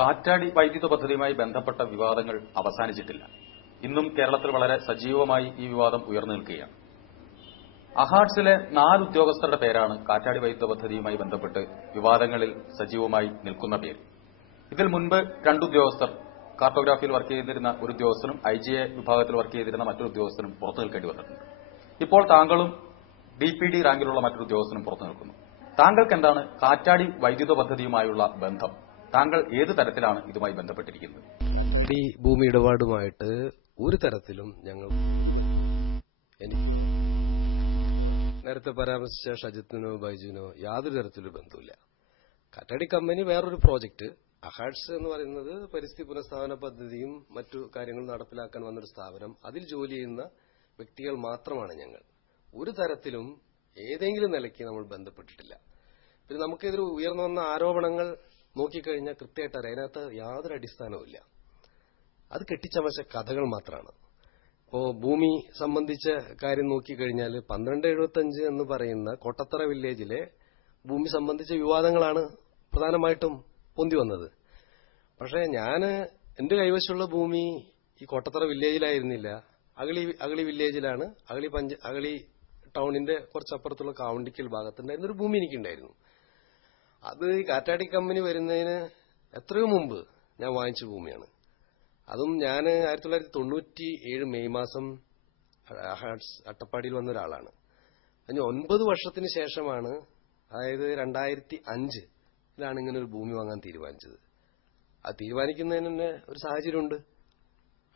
കാറ്റാടി വൈദ്യുത പദ്ധതിയുമായി ബന്ധപ്പെട്ട വിവാദങ്ങൾ അവസാനിച്ചിട്ടില്ല. ഇന്നും കേരളത്തിൽ വളരെ സജീവമായി ഈ വിവാദം ഉയർന്നു നിൽക്കുകയാണ്. അഹാഡ്സിലെ 4 ഉദ്യോഗസ്ഥരുടെ പേരാണ് കാറ്റാടി വൈദ്യുത പദ്ധതിയുമായി ബന്ധപ്പെട്ട് വിവാദങ്ങളിൽ സജീവമായി നിൽക്കുന്ന പേര്. ഇതിൽ മുൻപ് 2 ഉദ്യോഗസ്ഥർ, കാർട്ടോഗ്രാഫിയിൽ വർക്ക് ചെയ്തിരുന്ന ഒരു ഉദ്യോഗസ്ഥനും IGA വിഭാഗത്തിൽ വർക്ക് ചെയ്തിരുന്ന മറ്റൊരു ഉദ്യോഗസ്ഥനും പുറത്തു നിൽക്കേണ്ടി വന്നിട്ടുണ്ട്. ഇപ്പോൾ താങ്കളും DPD റാങ്കിലുള്ള മറ്റൊരു ഉദ്യോഗസ്ഥനും പുറത്തു നിൽക്കുന്നു. താങ്കൾക്ക് എന്താണ് കാറ്റാടി വൈദ്യുത പദ്ധതിയുമായുള്ള ബന്ധം? താങ്കൾ ഏത് തരത്തിലാണ് ഇതുമായി ബന്ധപ്പെട്ടിരിക്കുന്നത്? ഈ ഭൂമി ഇടപാടുമായിട്ട് ഒരു തരത്തിലും ഞങ്ങൾ നേരത്തെ പരാമർശിച്ച ഷജിത്തിനോ ബൈജുവിനോ യാതൊരു തരത്തിലും ബന്ധമില്ല. കാറ്റാടി കമ്പനി വേറൊരു പ്രോജക്ട്, അഹാഡ്സ് എന്ന് പറയുന്നത് പരിസ്ഥിതി പുനഃസ്ഥാപന പദ്ധതിയും മറ്റു കാര്യങ്ങളും നടപ്പിലാക്കാൻ വന്നൊരു സ്ഥാപനം. അതിൽ ജോലി ചെയ്യുന്ന വ്യക്തികൾ മാത്രമാണ് ഞങ്ങൾ. ഒരു തരത്തിലും ഏതെങ്കിലും നിലയ്ക്ക് നമ്മൾ ബന്ധപ്പെട്ടിട്ടില്ല. പിന്നെ നമുക്കെതിരെ ഉയർന്നു വന്ന ആരോപണങ്ങൾ നോക്കിക്കഴിഞ്ഞാൽ കൃത്യമായിട്ട് അതിനകത്ത് യാതൊരു അടിസ്ഥാനവുമില്ല. അത് കെട്ടിച്ചമച്ച കഥകൾ മാത്രമാണ്. ഇപ്പോ ഭൂമി സംബന്ധിച്ച കാര്യം നോക്കിക്കഴിഞ്ഞാൽ 1275 എന്ന് പറയുന്ന കോട്ടത്തറ വില്ലേജിലെ ഭൂമി സംബന്ധിച്ച വിവാദങ്ങളാണ് പ്രധാനമായിട്ടും പൊന്തി വന്നത്. പക്ഷേ എന്റെ കൈവശമുള്ള ഭൂമി ഈ കോട്ടത്തറ വില്ലേജിലായിരുന്നില്ല, അഗളി വില്ലേജിലാണ്. അഗളി ടൗണിന്റെ കുറച്ചപ്പുറത്തുള്ള കാവണ്ടിക്കൽ ഭാഗത്തുണ്ടായിരുന്ന ഒരു ഭൂമി എനിക്കുണ്ടായിരുന്നു. അത് ഈ കാറ്റാടി കമ്പനി വരുന്നതിന് എത്രയോ മുമ്പ് ഞാൻ വാങ്ങിച്ച ഭൂമിയാണ്. അതും ഞാൻ 1997 മെയ് മാസം അട്ടപ്പാടിയിൽ വന്ന ഒരാളാണ്. അതിന് 9 വർഷത്തിന് ശേഷമാണ്, അതായത് 2005 ഇങ്ങനെ ഒരു ഭൂമി വാങ്ങാൻ തീരുമാനിച്ചത്. അത് തീരുമാനിക്കുന്നതിന് തന്നെ ഒരു സാഹചര്യമുണ്ട്.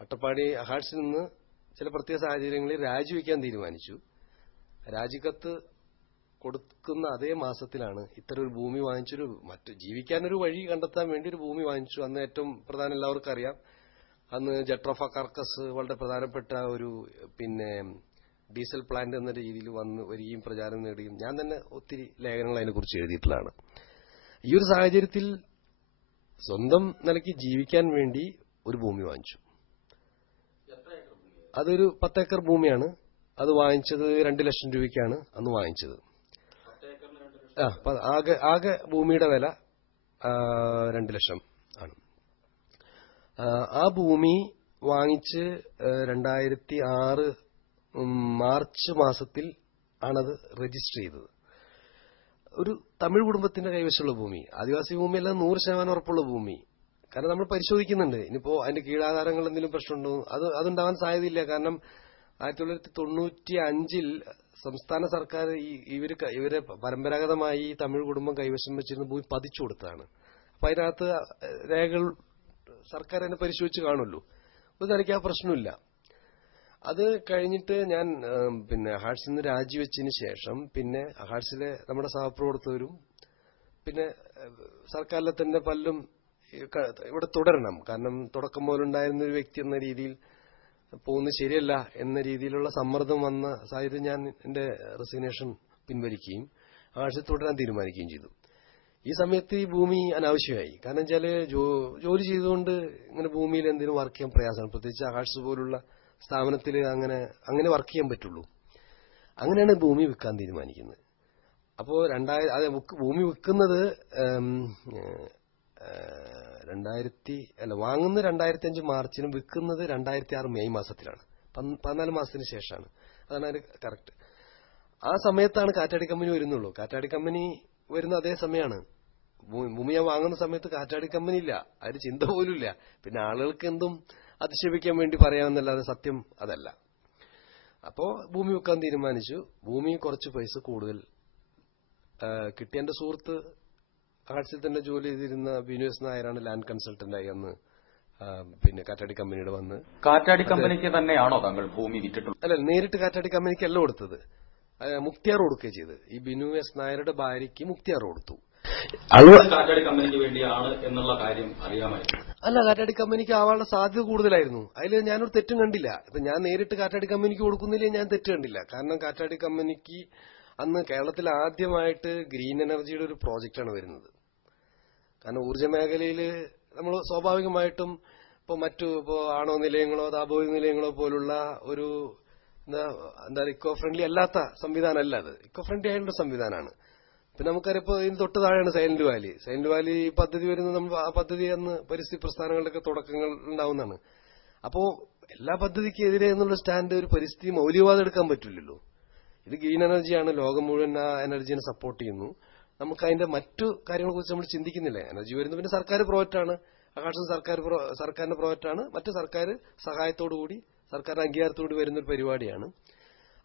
അട്ടപ്പാടി അഹാഡ്സിൽ നിന്ന് ചില പ്രത്യേക സാഹചര്യങ്ങളിൽ രാജിവെക്കാൻ തീരുമാനിച്ചു. രാജിക്കത്ത് കൊടുക്കുന്ന അതേ മാസത്തിലാണ് ഇത്തരം ഒരു ഭൂമി വാങ്ങിച്ചൊരു ജീവിക്കാനൊരു വഴി കണ്ടെത്താൻ വേണ്ടി ഒരു ഭൂമി വാങ്ങിച്ചു. അന്ന് ഏറ്റവും പ്രധാനം എല്ലാവർക്കും അറിയാം, അന്ന് ജട്രോഫ കർക്കസ് വളരെ പ്രധാനപ്പെട്ട ഒരു ഡീസൽ പ്ലാന്റ് എന്ന രീതിയിൽ വരികയും പ്രചാരം നേടുകയും ഞാൻ തന്നെ ഒത്തിരി ലേഖനങ്ങൾ അതിനെക്കുറിച്ച് എഴുതിയിട്ടുള്ളതാണ്. ഈ ഒരു സാഹചര്യത്തിൽ സ്വന്തം നിലയ്ക്ക് ജീവിക്കാൻ വേണ്ടി ഒരു ഭൂമി വാങ്ങിച്ചു. അതൊരു 10 ഏക്കർ ഭൂമിയാണ്. അത് വാങ്ങിച്ചത് 2 ലക്ഷം രൂപയ്ക്കാണ് അന്ന് വാങ്ങിച്ചത്. ആകെ ഭൂമിയുടെ വില 2 ലക്ഷം ആണ്. ആ ഭൂമി വാങ്ങിച്ച് 2006 മാർച്ച് മാസത്തിൽ ആണത് രജിസ്റ്റർ ചെയ്തത്. ഒരു തമിഴ് കുടുംബത്തിന്റെ കൈവശമുള്ള ഭൂമി, ആദിവാസി ഭൂമിയല്ല, 100% ഉറപ്പുള്ള ഭൂമി. കാരണം നമ്മൾ പരിശോധിക്കുന്നുണ്ട്. ഇനിയിപ്പോ അതിന്റെ കീഴാധാരങ്ങൾ എന്തെങ്കിലും പ്രശ്നമുണ്ടോ, അതുണ്ടാവാൻ സാധ്യതയില്ല. കാരണം 1995 സംസ്ഥാന സർക്കാർ ഇവരെ പരമ്പരാഗതമായി തമിഴ് കുടുംബം കൈവശം വെച്ചിരുന്ന ഭൂമി പതിച്ചു കൊടുത്തതാണ്. അപ്പൊ അതിനകത്ത് രേഖകൾ സർക്കാർ തന്നെ പരിശോധിച്ച് കാണുമല്ലോ. ഒരു നിലയ്ക്ക് ആ പ്രശ്നമില്ല. അത് കഴിഞ്ഞിട്ട് ഞാൻ അഹാഡ്സിൽ നിന്ന് രാജിവെച്ചതിന് ശേഷം അഹാഡ്സിലെ നമ്മുടെ സഹപ്രവർത്തകരും സർക്കാരിലെ തന്നെ പലരും ഇവിടെ തുടരണം, കാരണം തുടക്കം മുതലുണ്ടായിരുന്ന ഒരു വ്യക്തി എന്ന രീതിയിൽ പോകുന്നത് ശരിയല്ല എന്ന രീതിയിലുള്ള സമ്മർദ്ദം വന്ന സാഹചര്യം ഞാൻ എന്റെ റെസിഗ്നേഷൻ പിൻവലിക്കുകയും അഹാഡ്സിൽ തുടരാൻ തീരുമാനിക്കുകയും ചെയ്തു. ഈ സമയത്ത് ഈ ഭൂമി അനാവശ്യമായി. കാരണം വെച്ചാല് ജോലി ചെയ്തുകൊണ്ട് ഇങ്ങനെ ഭൂമിയിൽ എന്തെങ്കിലും വർക്ക് ചെയ്യാൻ പ്രയാസമാണ്. പ്രത്യേകിച്ച് അഹാഡ്സ് പോലുള്ള സ്ഥാപനത്തിൽ അങ്ങനെ വർക്ക് ചെയ്യാൻ പറ്റുള്ളൂ. അങ്ങനെയാണ് ഭൂമി വിൽക്കാൻ തീരുമാനിക്കുന്നത്. അപ്പോ ഭൂമി വിൽക്കുന്നത് വാങ്ങുന്നത് 2005 മാർച്ചിനും വിൽക്കുന്നത് 2006 മെയ് മാസത്തിലാണ്. 14 മാസത്തിന് ശേഷമാണ്. അതാണ് അതിന് കറക്റ്റ്. ആ സമയത്താണ് കാറ്റാടി കമ്പനി വരുന്നുള്ളൂ. കാറ്റാടി കമ്പനി വരുന്ന അതേ സമയമാണ്. ഭൂമി ഞാൻ വാങ്ങുന്ന സമയത്ത് കാറ്റാടി കമ്പനി ഇല്ല, അതിന് ചിന്ത പോലും ഇല്ല. പിന്നെ ആളുകൾക്ക് എന്തും അധിക്ഷേപിക്കാൻ വേണ്ടി പറയാമെന്നല്ലാതെ സത്യം അതല്ല. അപ്പോ ഭൂമി വിൽക്കാൻ തീരുമാനിച്ചു. ഭൂമി കുറച്ച് പൈസ കൂടുതൽ കിട്ടിയ എന്റെ സുഹൃത്ത് അഹാഡ്സിൽ തന്നെ ജോലി ചെയ്തിരുന്ന ബിനു എസ് നായരാണ് ലാൻഡ് കൺസൾട്ടന്റായി അന്ന് കാറ്റാടി കമ്പനിയുടെ വന്ന്. കാറ്റാടി കമ്പനിക്ക് തന്നെയാണോ താങ്കൾ ഭൂമി വിറ്റിട്ടുള്ളത്? അല്ല, നേരിട്ട് കാറ്റാടി കമ്പനിക്കല്ല കൊടുത്തത്, മുക്തിയാർ കൊടുക്കുകയും ചെയ്ത്. ഈ ബിനു എസ് നായരുടെ ഭാര്യയ്ക്ക് മുക്തിയാർ കൊടുത്തു. കാറ്റാടി കമ്പനിക്ക് വേണ്ടിയാണ് എന്നുള്ള കാര്യം അറിയാമായിരുന്നു. അല്ല, കാറ്റാടി കമ്പനിക്ക് ആവാനുള്ള സാധ്യത കൂടുതലായിരുന്നു. അതിൽ ഞാനൊരു തെറ്റും കണ്ടില്ല. ഇപ്പൊ ഞാൻ നേരിട്ട് കാറ്റാടി കമ്പനിക്ക് കൊടുക്കുന്നില്ലേ ഞാൻ തെറ്റ് കണ്ടില്ല. കാരണം കാറ്റാടി കമ്പനിക്ക് അന്ന് കേരളത്തിൽ ആദ്യമായിട്ട് ഗ്രീൻ എനർജിയുടെ ഒരു പ്രോജക്റ്റാണ് വരുന്നത്. കാരണം ഊർജ്ജ മേഖലയിൽ നമ്മൾ സ്വാഭാവികമായിട്ടും ഇപ്പോ ആണവ നിലയങ്ങളോ താപോർജ്ജ നിലയങ്ങളോ പോലുള്ള ഒരു ഇക്കോ ഫ്രണ്ട്ലി അല്ലാത്ത സംവിധാനമല്ല. അത് ഇക്കോ ഫ്രണ്ട്ലി ആയിട്ടുള്ള സംവിധാനമാണ്. പിന്നെ നമുക്കറിയാം ഇപ്പൊ ഇതിന് തൊട്ട് താഴെയാണ് സൈലന്റ് വാലി. സൈലന്റ് വാലി പദ്ധതി വരുന്നത് നമ്മൾ ആ പദ്ധതി അന്ന് പരിസ്ഥിതി പ്രസ്ഥാനങ്ങളുടെയൊക്കെ തുടക്കങ്ങൾ ഉണ്ടാവുന്നതാണ്. അപ്പോ എല്ലാ പദ്ധതിക്കെതിരെ എന്നുള്ള സ്റ്റാൻഡ് ഒരു പരിസ്ഥിതി മൗലികവാദം എടുക്കാൻ പറ്റില്ലല്ലോ. ഇത് ഗ്രീൻ എനർജിയാണ്, ലോകം മുഴുവൻ ആ എനർജിനെ സപ്പോർട്ട് ചെയ്യുന്നു. നമുക്ക് അതിന്റെ മറ്റു കാര്യങ്ങളെ കുറിച്ച് നമ്മൾ ചിന്തിക്കുന്നില്ല. എനർജി വരുന്നത് പിന്നെ സർക്കാർ പ്രോജക്റ്റാണ്, ആകാശം സർക്കാരിന്റെ പ്രോജക്റ്റാണ്, മറ്റു സർക്കാർ സഹായത്തോടുകൂടി സർക്കാരിന്റെ അംഗീകാരത്തോടുകൂടി വരുന്ന ഒരു പരിപാടിയാണ്.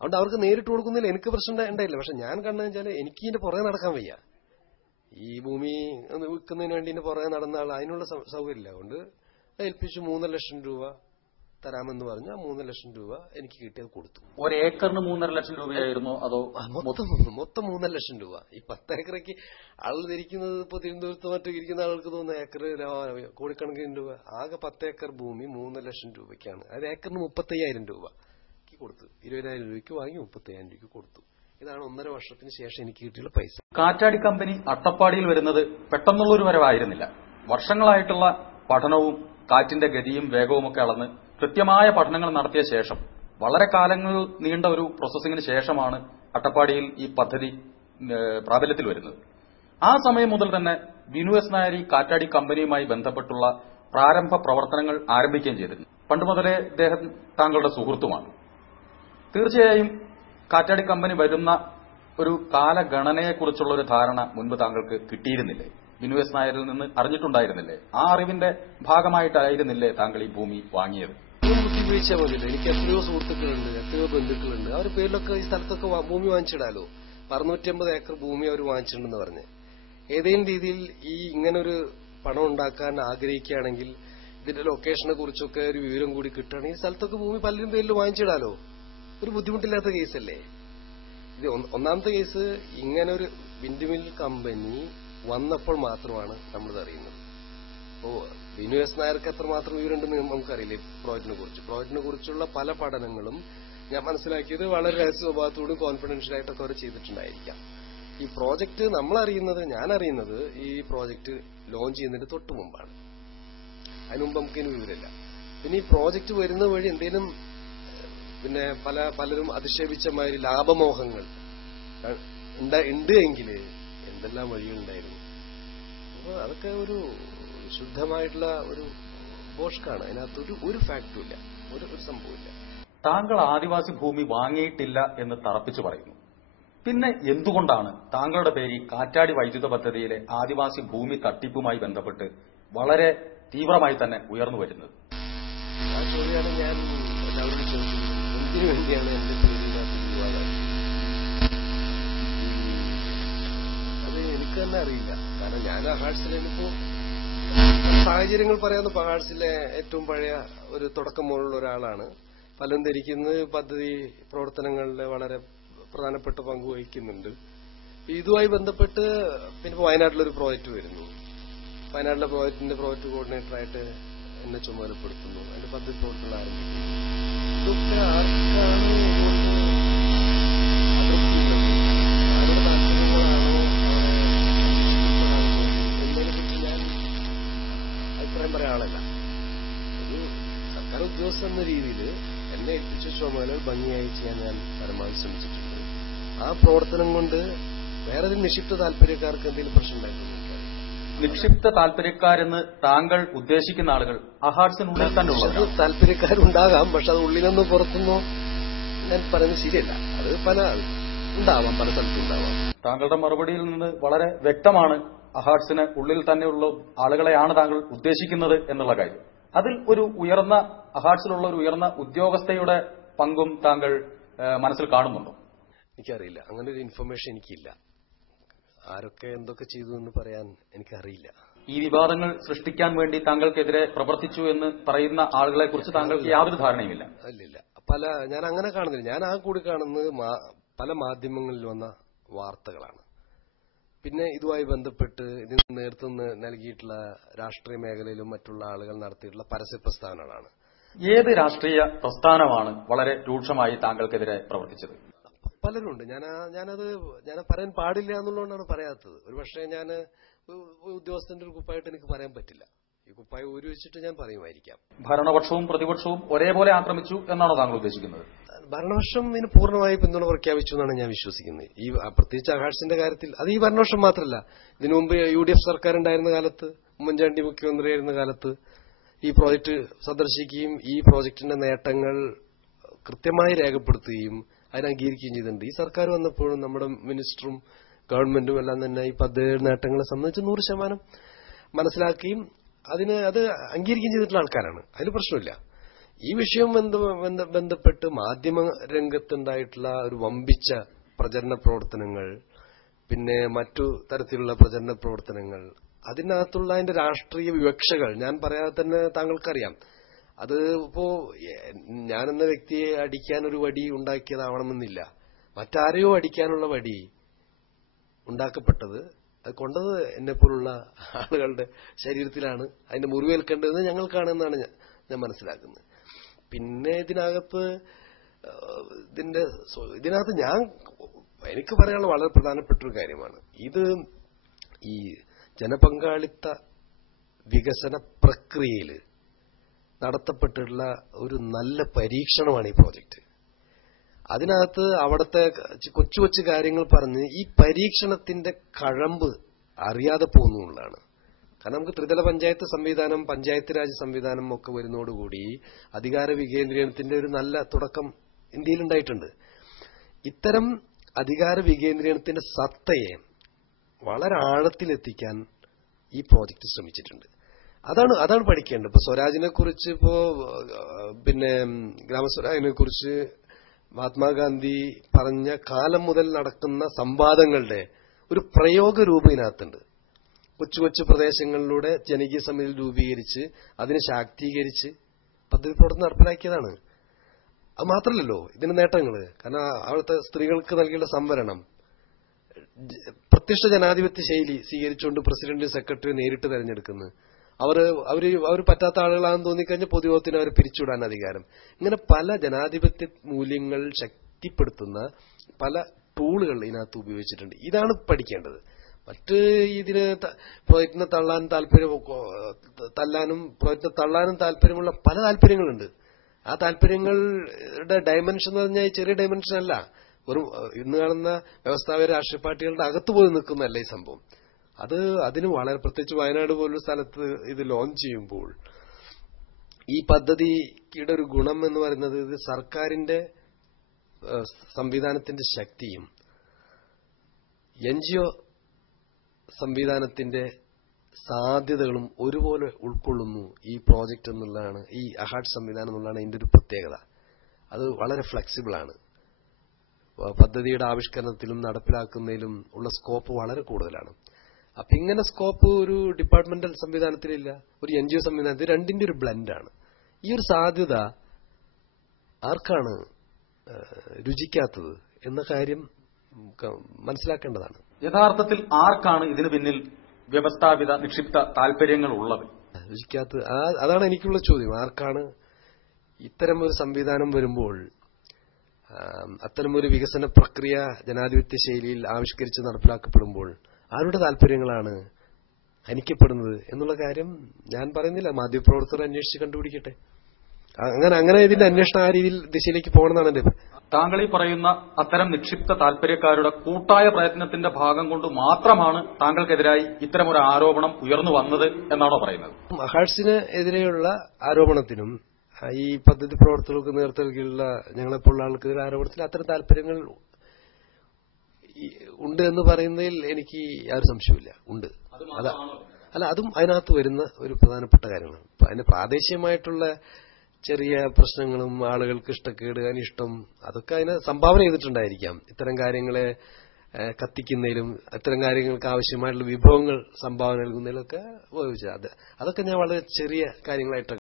അതുകൊണ്ട് അവർക്ക് നേരിട്ട് കൊടുക്കുന്നില്ല, എനിക്ക് പ്രശ്നം ഉണ്ടായില്ല. പക്ഷെ ഞാൻ കണ്ടെന്ന് വെച്ചാൽ എനിക്ക് ഇതിന്റെ പുറകെ നടക്കാൻ വയ്യ. ഈ ഭൂമി വിൽക്കുന്നതിന് വേണ്ടി ഇതിന്റെ പുറകെ നടന്ന ആൾ അതിനുള്ള സൗകര്യമില്ല. അതുകൊണ്ട് ഏൽപ്പിച്ചു 3.5 ലക്ഷം രൂപ തരാമെന്ന് പറഞ്ഞു. ആ 3 ലക്ഷം രൂപ എനിക്ക് കിട്ടിയത് കൊടുത്തു. ഒരേക്കറിന് 3.5 ലക്ഷം രൂപയായിരുന്നു അതോ മൊത്തം 3.5 ലക്ഷം രൂപ. ഈ 10 ഏക്കറയ്ക്ക് ആൾ ധരിക്കുന്നത് ഇപ്പൊ തിരുവനന്തപുരത്ത് മറ്റു ഇരിക്കുന്ന ആൾക്ക് തോന്നുന്ന ഏക്കർ കോടിക്കണക്കിന് രൂപ. ആകെ 10 ഏക്കർ ഭൂമി 3 ലക്ഷം രൂപയ്ക്കാണ്. അത് ഏക്കറിന് 35,000 രൂപ കൊടുത്തു. 20,000 രൂപയ്ക്ക് വാങ്ങി 35,000 രൂപയ്ക്ക് കൊടുത്തു. ഇതാണ് 1.5 വർഷത്തിന് ശേഷം എനിക്ക് കിട്ടിയുള്ള പൈസ. കാറ്റാടി കമ്പനി അട്ടപ്പാടിയിൽ വരുന്നത് പെട്ടെന്നുള്ളൊരു വരവായിരുന്നില്ല. വർഷങ്ങളായിട്ടുള്ള പഠനവും കാറ്റിന്റെ ഗതിയും വേഗവും ഒക്കെ അളന്ന് കൃത്യമായ പഠനങ്ങൾ നടത്തിയ ശേഷം വളരെ കാലങ്ങൾ നീണ്ട ഒരു പ്രോസസ്സിംഗിന് ശേഷമാണ് അട്ടപ്പാടിയിൽ ഈ പദ്ധതി പ്രാബല്യത്തിൽ വരുന്നത്. ആ സമയം മുതൽ തന്നെ ബിനു എസ് നായരി കാറ്റാടി കമ്പനിയുമായി ബന്ധപ്പെട്ടുള്ള പ്രാരംഭ പ്രവർത്തനങ്ങൾ ആരംഭിക്കുകയും ചെയ്തിരുന്നു. പണ്ട് മുതലേ അദ്ദേഹം താങ്കളുടെ സുഹൃത്തുമാണ്. തീർച്ചയായും കാറ്റാടി കമ്പനി വരുന്ന ഒരു കാലഗണനയെക്കുറിച്ചുള്ള ഒരു ധാരണ മുൻപ് താങ്കൾക്ക് കിട്ടിയിരുന്നില്ലേ? ബിനു എസ് നായരിൽ നിന്ന് അറിഞ്ഞിട്ടുണ്ടായിരുന്നില്ലേ? ആ അറിവിന്റെ ഭാഗമായിട്ടായിരുന്നില്ലേ താങ്കൾ ഈ ഭൂമി വാങ്ങിയത്? ബുദ്ധിമുട്ടിച്ചാൽ മതിയല്ലോ. എനിക്ക് എത്രയോ സുഹൃത്തുക്കളുണ്ട്, എത്രയോ ബന്ധുക്കളുണ്ട്. അവരുടെ പേരിലൊക്കെ ഈ സ്ഥലത്തൊക്കെ ഭൂമി വാങ്ങിച്ചിടാലോ. 650 ഏക്കർ ഭൂമി അവർ വാങ്ങിച്ചിട്ടുണ്ടെന്ന് പറഞ്ഞ് ഏതെങ്കിലും രീതിയിൽ ഈ ഇങ്ങനൊരു പണം ഉണ്ടാക്കാൻ ആഗ്രഹിക്കുകയാണെങ്കിൽ ഇതിന്റെ ലൊക്കേഷനെ കുറിച്ചൊക്കെ ഒരു വിവരം കൂടി കിട്ടുകയാണെങ്കിൽ ഈ സ്ഥലത്തൊക്കെ ഭൂമി പലരും പേരിൽ വാങ്ങിച്ചിടാലോ. ഒരു ബുദ്ധിമുട്ടില്ലാത്ത കേസല്ലേ ഇത്? ഒന്നാമത്തെ കേസ്, ഇങ്ങനൊരു വിൻഡ്മിൽ കമ്പനി വന്നപ്പോൾ മാത്രമാണ് നമ്മളിത് അറിയുന്നത്. അപ്പോ ബിനു എസ് നായർക്ക് എത്രമാത്രം വിവരമുണ്ടെന്ന് നമുക്കറിയില്ലേ പ്രോജക്റ്റിനെ കുറിച്ചുള്ള പല പഠനങ്ങളും ഞാൻ മനസ്സിലാക്കിയത് വളരെ രഹസ്യ സ്വഭാവത്തോടും കോൺഫിഡൻഷ്യലായിട്ടൊക്കെ അവർ ചെയ്തിട്ടുണ്ടായിരിക്കാം. ഈ പ്രോജക്റ്റ് ഞാൻ അറിയുന്നത് ഈ പ്രോജക്റ്റ് ലോഞ്ച് ചെയ്യുന്നതിന് തൊട്ട് മുമ്പാണ്. അതിന് മുമ്പ് നമുക്കിതിന് വിവരമില്ല. പിന്നെ ഈ പ്രോജക്റ്റ് വരുന്ന വഴി എന്തെങ്കിലും പിന്നെ പലരും അധിക്ഷേപിച്ച മാതിരി ലാഭമോഹങ്ങൾ ഉണ്ട് എങ്കിൽ എന്തെല്ലാം വഴികളുണ്ടായിരുന്നു. അപ്പോൾ അതൊക്കെ ഒരു ശുദ്ധമായിട്ടുള്ള ഒരു ബോഷ്കാണ്. അതിനകത്ത് ഒരു ഫാക്റ്റും ഇല്ല, ഒരു സംഭവമില്ല. താങ്കൾ ആദിവാസി ഭൂമി വാങ്ങിയിട്ടില്ല എന്ന് തറപ്പിച്ചു പറയുന്നു. പിന്നെ എന്തുകൊണ്ടാണ് താങ്കളുടെ പേര് കാറ്റാടി വൈദ്യുത പദ്ധതിയിലെ ആദിവാസി ഭൂമി തട്ടിപ്പുമായി ബന്ധപ്പെട്ട് വളരെ തീവ്രമായി തന്നെ ഉയർന്നു വരുന്നത്? ആ ചോദ്യമാണ് ഞാൻ എല്ലാവരോടും ചോദിക്കുന്നത്. എന്തിനു വേണ്ടിയാണ് എന്റെ പേരിനകത്ത് വിവാദം? അത് എനിക്ക് തന്നെ അറിയില്ല. കാരണം ഞാൻ അഹാഡ്സിലിപ്പോ സാഹചര്യങ്ങൾ പറയാവുന്ന പഹാഡ്സിലെ ഏറ്റവും പഴയ ഒരു തുടക്കം മുതലുള്ള ഒരാളാണ്. പലരും ധരിക്കുന്നത് പദ്ധതി പ്രവർത്തനങ്ങളിൽ വളരെ പ്രധാനപ്പെട്ട പങ്ക് വഹിക്കുന്നുണ്ട്. ഇതുമായി ബന്ധപ്പെട്ട് പിന്നെ വയനാട്ടിലൊരു പ്രോജക്റ്റ് വരുന്നു. വയനാട്ടിലെ പ്രോജക്ട് കോർഡിനേറ്ററായിട്ട് എന്നെ ചുമതലപ്പെടുത്തുന്നു. അതിന്റെ പദ്ധതി പ്രവർത്തനം ആരംഭിക്കുന്നു. ഇതൊക്കെ ആർക്കാണ് ആരുടെ താല്പര്യങ്ങളാണോ എന്നതിനെ പറ്റി ഞാൻ അഭിപ്രായം പറയാൻ ആളല്ല. ഒരു സർക്കാർ ഉദ്യോഗസ്ഥ എന്ന രീതിയിൽ എന്നെ ഏൽപ്പിച്ച ചുമതല ഭംഗിയായി ചെയ്യാൻ ഞാൻ പരമാവധി ശ്രമിച്ചിട്ടുണ്ട്. ആ പ്രവർത്തനം കൊണ്ട് വേറെ നിക്ഷിപ്ത താല്പര്യക്കാർക്ക് എന്തെങ്കിലും പ്രശ്നം ഉണ്ടായിരുന്നു? നിക്ഷിപ്ത താല്പര്യക്കാരെന്ന് താങ്കൾ ഉദ്ദേശിക്കുന്ന ആളുകൾ അഹാഡ്സിനുള്ളിൽ തന്നെ ഉള്ളത് താല്പര്യക്കാരുണ്ടാകാം. പക്ഷെ അത് ഉള്ളിലൊന്നും പുറത്തുനിന്നോ ഞാൻ പറയുന്നത് ശരിയല്ല. അത് പല സ്ഥലത്തും ഉണ്ടാവാം. താങ്കളുടെ മറുപടിയിൽ നിന്ന് വളരെ വ്യക്തമാണ് അഹാഡ്സിന് ഉള്ളിൽ തന്നെയുള്ള ആളുകളെയാണ് താങ്കൾ ഉദ്ദേശിക്കുന്നത് എന്നുള്ള കാര്യം. അതിൽ ഒരു ഉയർന്ന അഹാഡ്സിലുള്ള ഒരു ഉയർന്ന ഉദ്യോഗസ്ഥയുടെ പങ്കും താങ്കൾ മനസ്സിൽ കാണുന്നുണ്ടോ? എനിക്കറിയില്ല. അങ്ങനെ ഒരു ഇൻഫർമേഷൻ എനിക്കില്ല. ആരൊക്കെ എന്തൊക്കെ ചെയ്തു എന്ന് പറയാൻ എനിക്കറിയില്ല. ഈ വിവാദങ്ങൾ സൃഷ്ടിക്കാൻ വേണ്ടി താങ്കൾക്കെതിരെ പ്രവർത്തിച്ചു എന്ന് പറയുന്ന ആളുകളെ കുറിച്ച് താങ്കൾക്ക് യാതൊരു ധാരണയുമില്ല? അല്ലില്ല. ഞാൻ അങ്ങനെ കാണുന്നില്ല. ഞാൻ ആ കൂടി കാണുന്നത് പല മാധ്യമങ്ങളിൽ വന്ന വാർത്തകളാണ്. പിന്നെ ഇതുമായി ബന്ധപ്പെട്ട് ഇതിന് നേതൃത്വം നൽകിയിട്ടുള്ള രാഷ്ട്രീയ മേഖലയിലും മറ്റുള്ള ആളുകൾ നടത്തിയിട്ടുള്ള പരസ്യ പ്രസ്താവനകളാണ്. ഏത് രാഷ്ട്രീയ പ്രസ്ഥാനമാണ് വളരെ രൂക്ഷമായി താങ്കൾക്കെതിരെ പ്രവർത്തിച്ചത്? പലരുണ്ട്. ഞാൻ പറയാൻ പാടില്ല എന്നുള്ളതുകൊണ്ടാണ് പറയാത്തത്. ഒരു പക്ഷേ ഞാൻ ഉദ്യോഗസ്ഥന്റെ ഒരു കുപ്പായിട്ട് എനിക്ക് പറയാൻ പറ്റില്ല. ഈ കുപ്പായി ഊരി വെച്ചിട്ട് ഞാൻ പറയുമായിരിക്കാം. ഭരണപക്ഷവും പ്രതിപക്ഷവും ഒരേപോലെ ആക്രമിച്ചു എന്നാണോ താങ്കൾ ഉദ്ദേശിക്കുന്നത്? ഭരണപക്ഷം ഇതിന് പൂർണ്ണമായി പിന്തുണ പ്രഖ്യാപിച്ചു എന്നാണ് ഞാൻ വിശ്വസിക്കുന്നത്. ഈ പ്രത്യേകിച്ച് അഹാഡ്സിന്റെ കാര്യത്തിൽ അത് ഈ ഭരണപക്ഷം മാത്രമല്ല, ഇതിനു മുമ്പ് UDF സർക്കാർ ഉണ്ടായിരുന്ന കാലത്ത്, ഉമ്മൻചാണ്ടി മുഖ്യമന്ത്രിയായിരുന്ന കാലത്ത് ഈ പ്രോജക്ട് സന്ദർശിക്കുകയും ഈ പ്രോജക്ടിന്റെ നേട്ടങ്ങൾ കൃത്യമായി രേഖപ്പെടുത്തുകയും അതിനെ അംഗീകരിക്കുകയും ചെയ്തിട്ടുണ്ട്. ഈ സർക്കാർ വന്നപ്പോഴും നമ്മുടെ മിനിസ്റ്ററും ഗവൺമെന്റും എല്ലാം തന്നെ ഈ പദ്ധതിയുടെ നേട്ടങ്ങളെ സംബന്ധിച്ച് 100% മനസ്സിലാക്കുകയും അത് അംഗീകരിക്കുകയും ചെയ്തിട്ടുള്ള ആൾക്കാരാണ്. അതിൽ പ്രശ്നമില്ല. ഈ വിഷയം ബന്ധപ്പെട്ട് മാധ്യമ രംഗത്തുണ്ടായിട്ടുള്ള ഒരു വമ്പിച്ച പ്രചരണ പ്രവർത്തനങ്ങൾ, പിന്നെ മറ്റു തരത്തിലുള്ള പ്രചരണ പ്രവർത്തനങ്ങൾ, അതിനകത്തുള്ള അതിന്റെ രാഷ്ട്രീയ വിവക്ഷകൾ ഞാൻ പറയാതെ തന്നെ താങ്കൾക്കറിയാം. അത് ഇപ്പോ ഞാനെന്ന വ്യക്തിയെ അടിക്കാൻ ഒരു വടി ഉണ്ടാക്കിയതാവണമെന്നില്ല. മറ്റാരെയോ അടിക്കാനുള്ള വടി ഉണ്ടാക്കപ്പെട്ടത്, അത് കൊണ്ടത് എന്നെപ്പോലുള്ള ആളുകളുടെ ശരീരത്തിലാണ്. അതിന്റെ മുറിവേൽക്കേണ്ടതെന്ന് ഞങ്ങൾക്കാണെന്നാണ് ഞാൻ മനസ്സിലാക്കുന്നത്. പിന്നെ ഇതിനകത്ത് എനിക്ക് പറയാനുള്ള വളരെ പ്രധാനപ്പെട്ട ഒരു കാര്യമാണ് ഇത്. ഈ ജനപങ്കാളിത്ത വികസന പ്രക്രിയയിൽ നടത്തപ്പെട്ടിട്ടുള്ള ഒരു നല്ല പരീക്ഷണമാണ് ഈ പ്രോജക്റ്റ്. അതിനകത്ത് അവിടുത്തെ കൊച്ചു കൊച്ചു കാര്യങ്ങൾ പറഞ്ഞ് ഈ പരീക്ഷണത്തിന്റെ കഴമ്പ് അറിയാതെ പോകുന്നതാണ്. കാരണം നമുക്ക് ത്രിതല പഞ്ചായത്ത് സംവിധാനം, പഞ്ചായത്ത് രാജ് സംവിധാനം ഒക്കെ വരുന്നതോടുകൂടി അധികാര വികേന്ദ്രീകരണത്തിന്റെ ഒരു നല്ല തുടക്കം ഇന്ത്യയിൽ ഉണ്ടായിട്ടുണ്ട്. ഇത്തരം അധികാര വികേന്ദ്രീകരണത്തിന്റെ സത്തയെ വളരെ ആഴത്തിലെത്തിക്കാൻ ഈ പ്രോജക്റ്റ് ശ്രമിച്ചിട്ടുണ്ട്. അതാണ് പഠിക്കേണ്ടത്. ഇപ്പൊ സ്വരാജിനെ കുറിച്ച്, പിന്നെ ഗ്രാമസ്വരാജിനെ കുറിച്ച് മഹാത്മാഗാന്ധി പറഞ്ഞ കാലം മുതൽ നടക്കുന്ന സംവാദങ്ങളുടെ ഒരു പ്രയോഗ രൂപം ഇതിനകത്തുണ്ട്. കൊച്ചു കൊച്ചു പ്രദേശങ്ങളിലൂടെ ജനകീയ സമിതി രൂപീകരിച്ച് അതിനെ ശാക്തീകരിച്ച് പദ്ധതി പ്രവർത്തനം നടപ്പിലാക്കിയതാണ്. അത് മാത്രമല്ലല്ലോ ഇതിന്റെ നേട്ടങ്ങള്. കാരണം അവിടുത്തെ സ്ത്രീകൾക്ക് നൽകിയുള്ള സംവരണം, പ്രത്യക്ഷ ജനാധിപത്യ ശൈലി സ്വീകരിച്ചുകൊണ്ട് പ്രസിഡന്റ് സെക്രട്ടറി നേരിട്ട് തെരഞ്ഞെടുക്കുന്നു. അവർ പറ്റാത്ത ആളുകളാണെന്ന് തോന്നിക്കഴിഞ്ഞാൽ പൊതുയോഗത്തിന് അവരെ പിരിച്ചുവിടാൻ അധികാരം. ഇങ്ങനെ പല ജനാധിപത്യ മൂല്യങ്ങൾ ശക്തിപ്പെടുത്തുന്ന പല ടൂളുകൾ ഇതിനകത്ത് ഉപയോഗിച്ചിട്ടുണ്ട്. ഇതാണ് പഠിക്കേണ്ടത്. മറ്റ് ഇതിന് പ്രോജക്റ്റിനെ തല്ലാനും പ്രോജക്റ്റിനെ തള്ളാനും താല്പര്യമുള്ള പല താല്പര്യങ്ങളുണ്ട്. ആ താല്പര്യങ്ങളുടെ ഡയമെൻഷൻ എന്ന് പറഞ്ഞാൽ ചെറിയ ഡയമെൻഷൻ അല്ല. ഇന്ന് കാണുന്ന വ്യവസ്ഥാപിക രാഷ്ട്രീയ പാർട്ടികളുടെ അകത്ത് പോയി നിൽക്കുന്നതല്ല ഈ സംഭവം. അതിന് വളരെ, പ്രത്യേകിച്ച് വയനാട് പോലൊരു സ്ഥലത്ത് ഇത് ലോഞ്ച് ചെയ്യുമ്പോൾ ഈ പദ്ധതിയുടെ ഒരു ഗുണം എന്ന് പറയുന്നത് ഇത് സർക്കാരിന്റെ സംവിധാനത്തിന്റെ ശക്തിയും NGO സംവിധാനത്തിന്റെ സാധ്യതകളും ഒരുപോലെ ഉൾക്കൊള്ളുന്നു ഈ പ്രോജക്റ്റ് എന്നുള്ളതാണ്, ഈ അഹാഡ് സംവിധാനം എന്നുള്ളതാണ് ഇതിന്റെ ഒരു പ്രത്യേകത. അത് വളരെ ഫ്ലെക്സിബിൾ ആണ്. പദ്ധതിയുടെ ആവിഷ്കരണത്തിലും നടപ്പിലാക്കുന്നതിലും ഉള്ള സ്കോപ്പ് വളരെ കൂടുതലാണ്. അപ്പൊ ഇങ്ങനെ സ്കോപ്പ് ഒരു ഡിപ്പാർട്ട്മെന്റൽ സംവിധാനത്തിലില്ല, ഒരു NGO സംവിധാനത്തിൽ. രണ്ടിന്റെ ഒരു ബ്ലെൻഡാണ്. ഈ ഒരു സാധ്യത ആർക്കാണ് രുചിക്കാത്തത് എന്ന കാര്യം മനസ്സിലാക്കേണ്ടതാണ്. യഥാർത്ഥത്തിൽ ആർക്കാണ് ഇതിനു പിന്നിൽ വ്യവസ്ഥാപിത നിക്ഷിപ്ത താല്പര്യങ്ങൾ ഉള്ളത്? രുചിക്കാത്തത് അതാണ് എനിക്കുള്ള ചോദ്യം. ആർക്കാണ് ഇത്തരം ഒരു സംവിധാനം വരുമ്പോൾ, അത്തരമൊരു വികസന പ്രക്രിയ ജനാധിപത്യ ശൈലിയിൽ ആവിഷ്കരിച്ച് നടപ്പിലാക്കപ്പെടുമ്പോൾ ആരുടെ താല്പര്യങ്ങളാണ് ഹനിക്കപ്പെടുന്നത് എന്നുള്ള കാര്യം ഞാൻ പറയുന്നില്ല. മാധ്യമപ്രവർത്തകർ അന്വേഷിച്ച് കണ്ടുപിടിക്കട്ടെ. അങ്ങനെ ഇതിന്റെ അന്വേഷണം ആ രീതിയിൽ ദിശയിലേക്ക് പോകണമെന്നാണ് എന്റെ. താങ്കൾ ഈ പറയുന്ന അത്തരം നിക്ഷിപ്ത താല്പര്യക്കാരുടെ കൂട്ടായ പ്രയത്നത്തിന്റെ ഭാഗം കൊണ്ട് മാത്രമാണ് താങ്കൾക്കെതിരായി ഇത്തരമൊരു ആരോപണം ഉയർന്നു വന്നത് എന്നാണോ പറയുന്നത്? അഹാഡ്സിന് എതിരെയുള്ള ആരോപണത്തിനും ഈ പദ്ധതി പ്രവർത്തകർക്ക് നേതൃത്വം നൽകിയുള്ള ഞങ്ങളെപ്പോലുള്ള ആൾക്കെതിരെ ആരോപണത്തിൽ അത്തരം താല്പര്യങ്ങൾ ഉണ്ട് എന്ന് പറയുന്നതിൽ എനിക്ക് യാതൊരു സംശയമില്ല. ഉണ്ട്. അതും അതിനകത്ത് വരുന്ന ഒരു പ്രധാനപ്പെട്ട കാര്യങ്ങളാണ്. അതിന് പ്രാദേശികമായിട്ടുള്ള ചെറിയ പ്രശ്നങ്ങളും ആളുകൾക്ക് ഇഷ്ടക്കേട്, അനിഷ്ടം, അതൊക്കെ അതിനെ സംഭാവന ചെയ്തിട്ടുണ്ടായിരിക്കാം. ഇത്തരം കാര്യങ്ങളെ കത്തിക്കുന്നതിലും ഇത്തരം കാര്യങ്ങൾക്ക് ആവശ്യമായിട്ടുള്ള വിഭവങ്ങൾ സംഭാവന നൽകുന്നതിലൊക്കെ ഉപയോഗിച്ചത്. അതൊക്കെ ഞാൻ വളരെ ചെറിയ കാര്യങ്ങളായിട്ട്